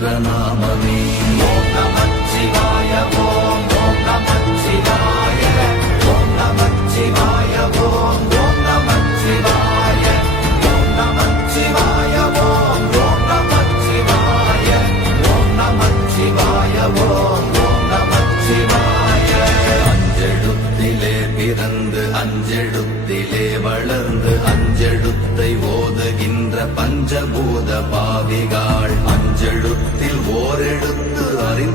యోగనామమే.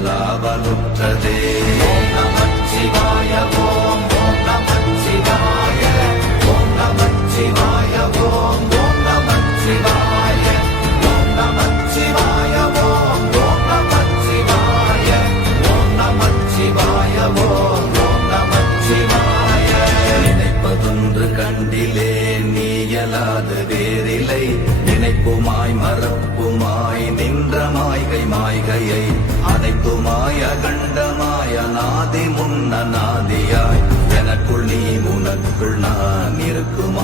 லாபமுற்றதே நமச்சிவாய ஓம் நினைப்புமாய் மறப்புமாய் நின்ற மாய்கை மாய்கையை அனைத்துமாய் அகண்டமாய் அநாதி முன்ன நாதியாய். எனக்குள் நீ உனக்குள் நான் இருக்குமா?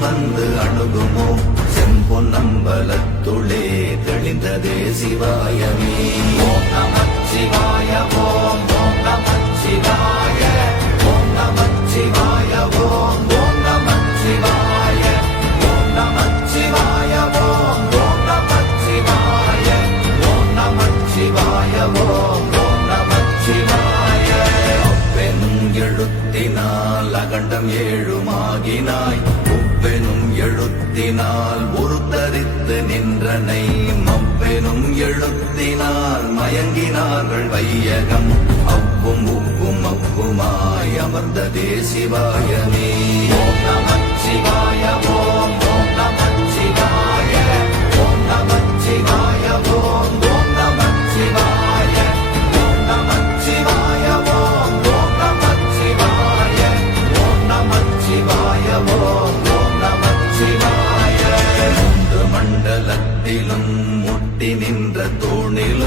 வந்து அணுகுமோ? செம்பொன்னம்பலத்துளே தெளிந்ததே சிவாயமே. ஓம் நம சிவாய ஓம் ஓம் நம சிவாய ஓம் நம சிவாய ஓம் ஓம் நம சிவாய ஓம் நம சிவாய ஓம் ஓம் நம சிவாய ஓம் நம சிவாய ஓம் ஓம் நம சிவாய. பெண் எழுத்தினால் அகண்டம் ஏழுமாகினாய். எழுத்தினால் உருத்தரித்து நின்றனை மப்பெனும் எழுத்தினால் மயங்கினார்கள் வையகம். அவ்வும் உப்பும் அப்புமாய் அமர்ந்த தேசிவாயமே சிவாய ஓம் நமச்சிவாய ஓம் நமச்சிவாய ஓம்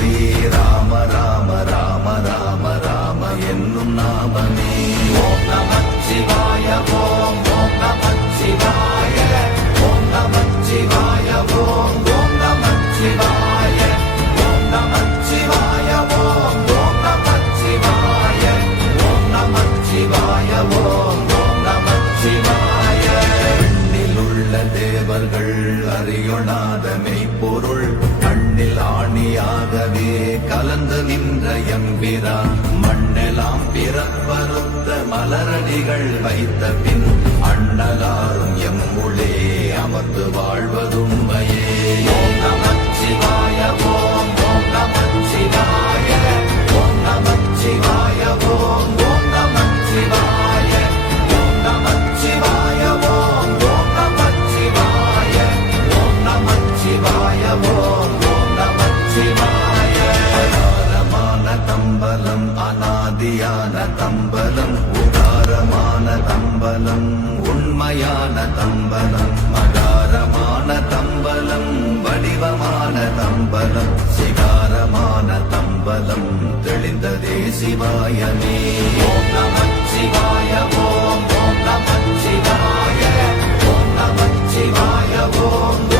feel நின்ற எம்பிரா மண்ணெலாம் பிறப்பருத்த மலரடிகள் வைத்த பின் அண்ணலாரும் எம்முளே அமர்ந்து வாழ்வதுண்மையே. ஓம் நமச்சிவாய ஓம் ஓம் நமச்சிவாய ஓம் நமச்சிவாய ஓம் ஓம் நமச்சிவாய தம்பலம் உதாரமான தம்பலம் உண்மையான தம்பலம் மகாரமான தம்பலம் வடிவமான தம்பலம் சிகாரமான தம்பலம் தெளிந்ததே சிவாயமே. ஓம் நம நமச்சிவாய ஓம் ஓம் சிவாய ஓம் நம ஓம் ஓம்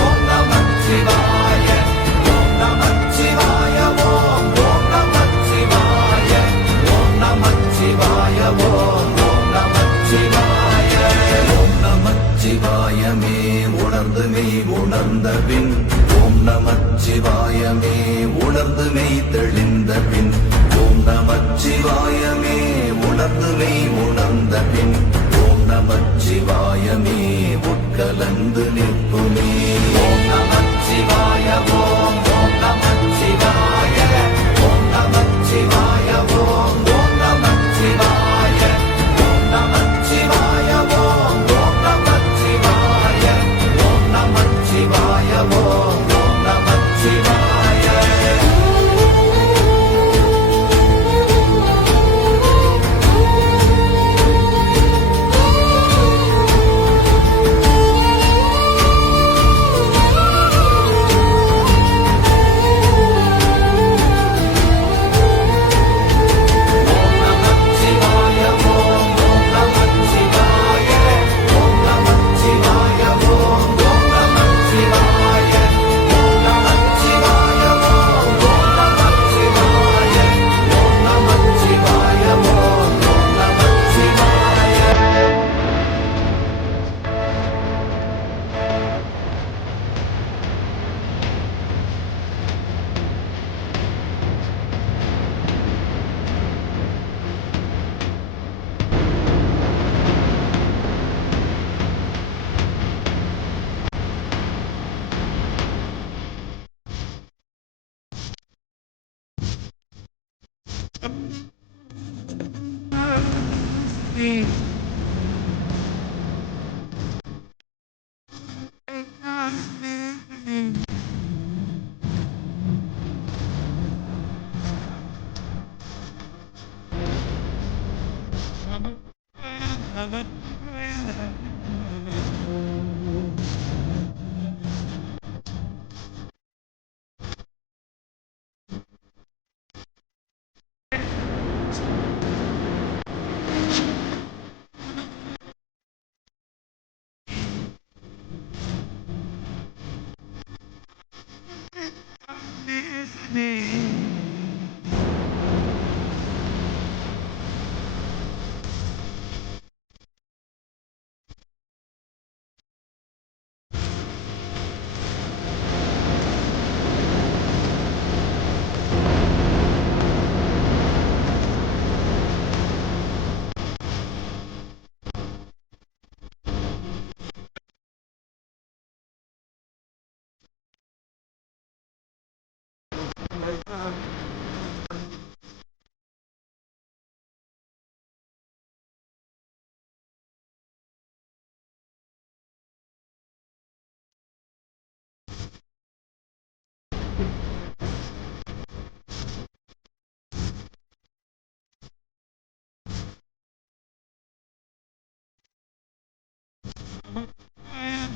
நமச்சிவாயமே உணர்ந்து மெய் உணர்ந்த பின் ஓம் நமச்சிவாயமே உணர்ந்து மெய் தெளிந்த பின் ஓம் நமச்சிவாயமே உணர்ந்து மெய் உணர்ந்த பின் ஓம் நமச்சிவாயமே உட்கலந்து đi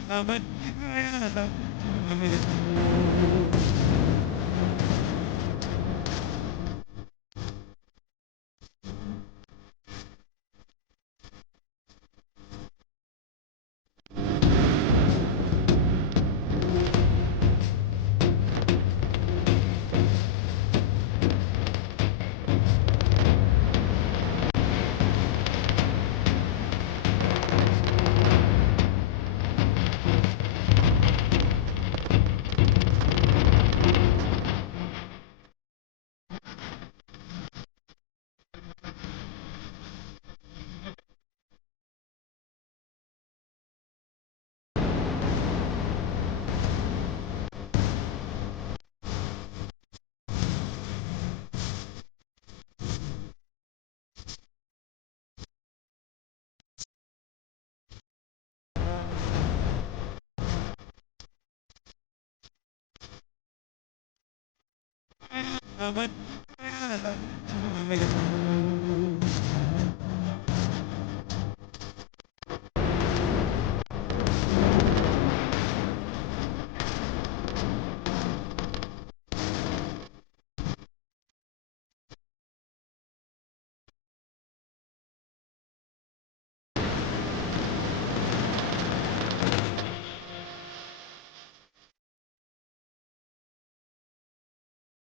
那么那 من